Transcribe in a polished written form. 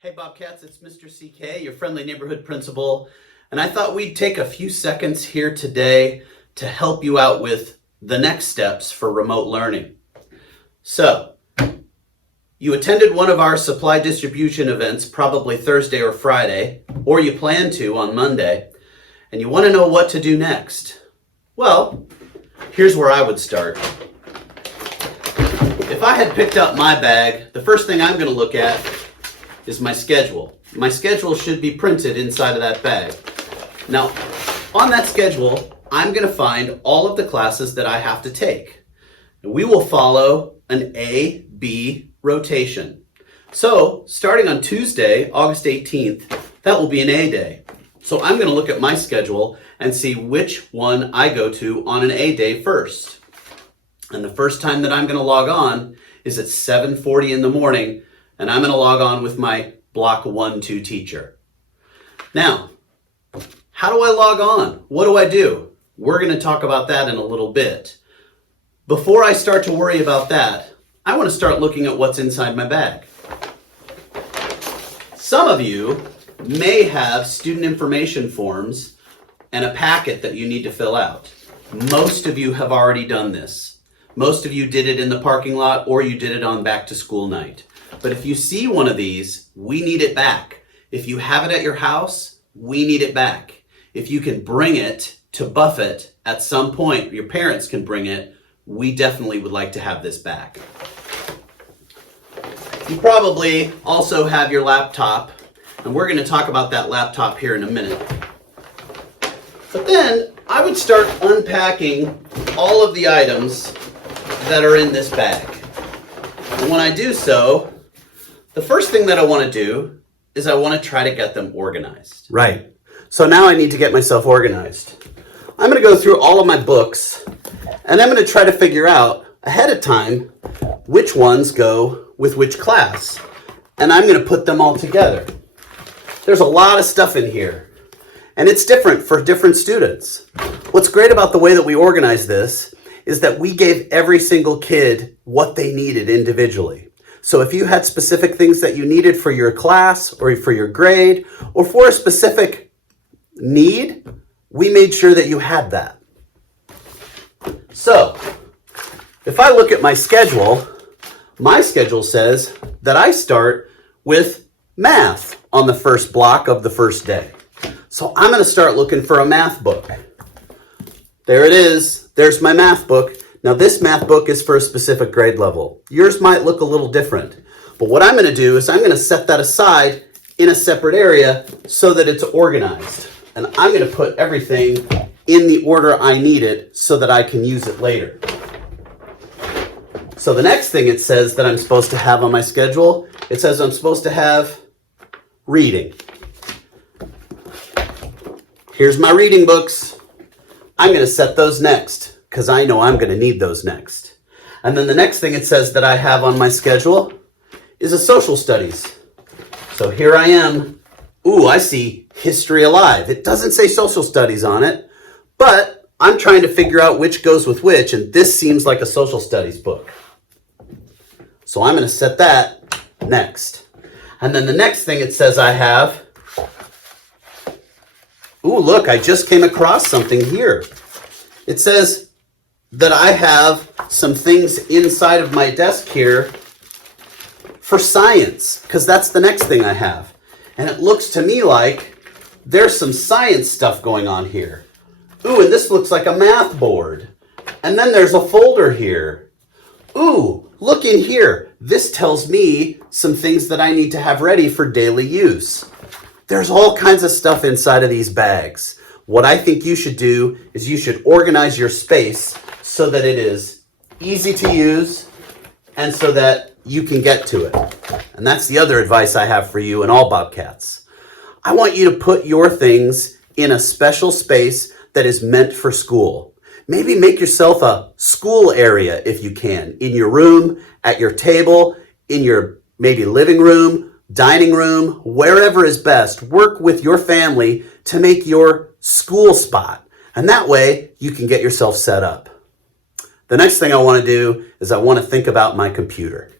Hey Bobcats, it's Mr. CK, your friendly neighborhood principal, and I thought we'd take a few seconds here today to help you out with the next steps for remote learning. So, you attended one of our supply distribution events probably Thursday or Friday, or you plan to on Monday, and you want to know what to do next. Well, here's where I would start. If I had picked up my bag, the first thing I'm going to look at is my schedule. My schedule should be printed inside of that bag. Now, on that schedule, I'm going to find all of the classes that I have to take. And we will follow an A-B rotation. So, starting on Tuesday, August 18th, that will be an A day. So I'm going to look at my schedule and see which one I go to on an A day first. And the first time that I'm going to log on is at 7:40 in the morning, and I'm going to log on with my Block 1-2 teacher. Now, how do I log on? What do I do? We're going to talk about that in a little bit. Before I start to worry about that, I want to start looking at what's inside my bag. Some of you may have student information forms and a packet that you need to fill out. Most of you have already done this. Most of you did it in the parking lot or you did it on back to school night. But if you see one of these, we need it back. If you have it at your house, we need it back. If you can bring it to Buffett at some point, your parents can bring it, we definitely would like to have this back. You probably also have your laptop, and we're going to talk about that laptop here in a minute. But then I would start unpacking all of the items that are in this bag. And when I do so, the first thing that I want to do is I want to try to get them organized. Right. So now I need to get myself organized. I'm going to go through all of my books, and I'm going to try to figure out ahead of time which ones go with which class. And I'm going to put them all together. There's a lot of stuff in here, and it's different for different students. What's great about the way that we organize this is that we gave every single kid what they needed individually. So if you had specific things that you needed for your class or for your grade or for a specific need, we made sure that you had that. So if I look at my schedule says that I start with math on the first block of the first day. So I'm going to start looking for a math book. There it is. There's my math book. Now this math book is for a specific grade level. Yours might look a little different. But what I'm going to do is I'm going to set that aside in a separate area so that it's organized. And I'm going to put everything in the order I need it so that I can use it later. So the next thing it says that I'm supposed to have on my schedule, it says I'm supposed to have reading. Here's my reading books. I'm going to set those next because I know I'm going to need those next. And then the next thing it says that I have on my schedule is a social studies. So here I am. Ooh, I see History Alive. It doesn't say social studies on it, but I'm trying to figure out which goes with which, and this seems like a social studies book. So I'm going to set that next. And then the next thing it says I have, ooh, look, I just came across something here. It says that I have some things inside of my desk here for science, because that's the next thing I have. And it looks to me like there's some science stuff going on here. Ooh, and this looks like a math board. And then there's a folder here. Ooh, look in here. This tells me some things that I need to have ready for daily use. There's all kinds of stuff inside of these bags. What I think you should do is you should organize your space so that it is easy to use and so that you can get to it. And that's the other advice I have for you and all Bobcats. I want you to put your things in a special space that is meant for school. Maybe make yourself a school area if you can, in your room, at your table, in your maybe living room, dining room, wherever is best. Work with your family to make your school spot. And that way you can get yourself set up. The next thing I want to do is I want to think about my computer.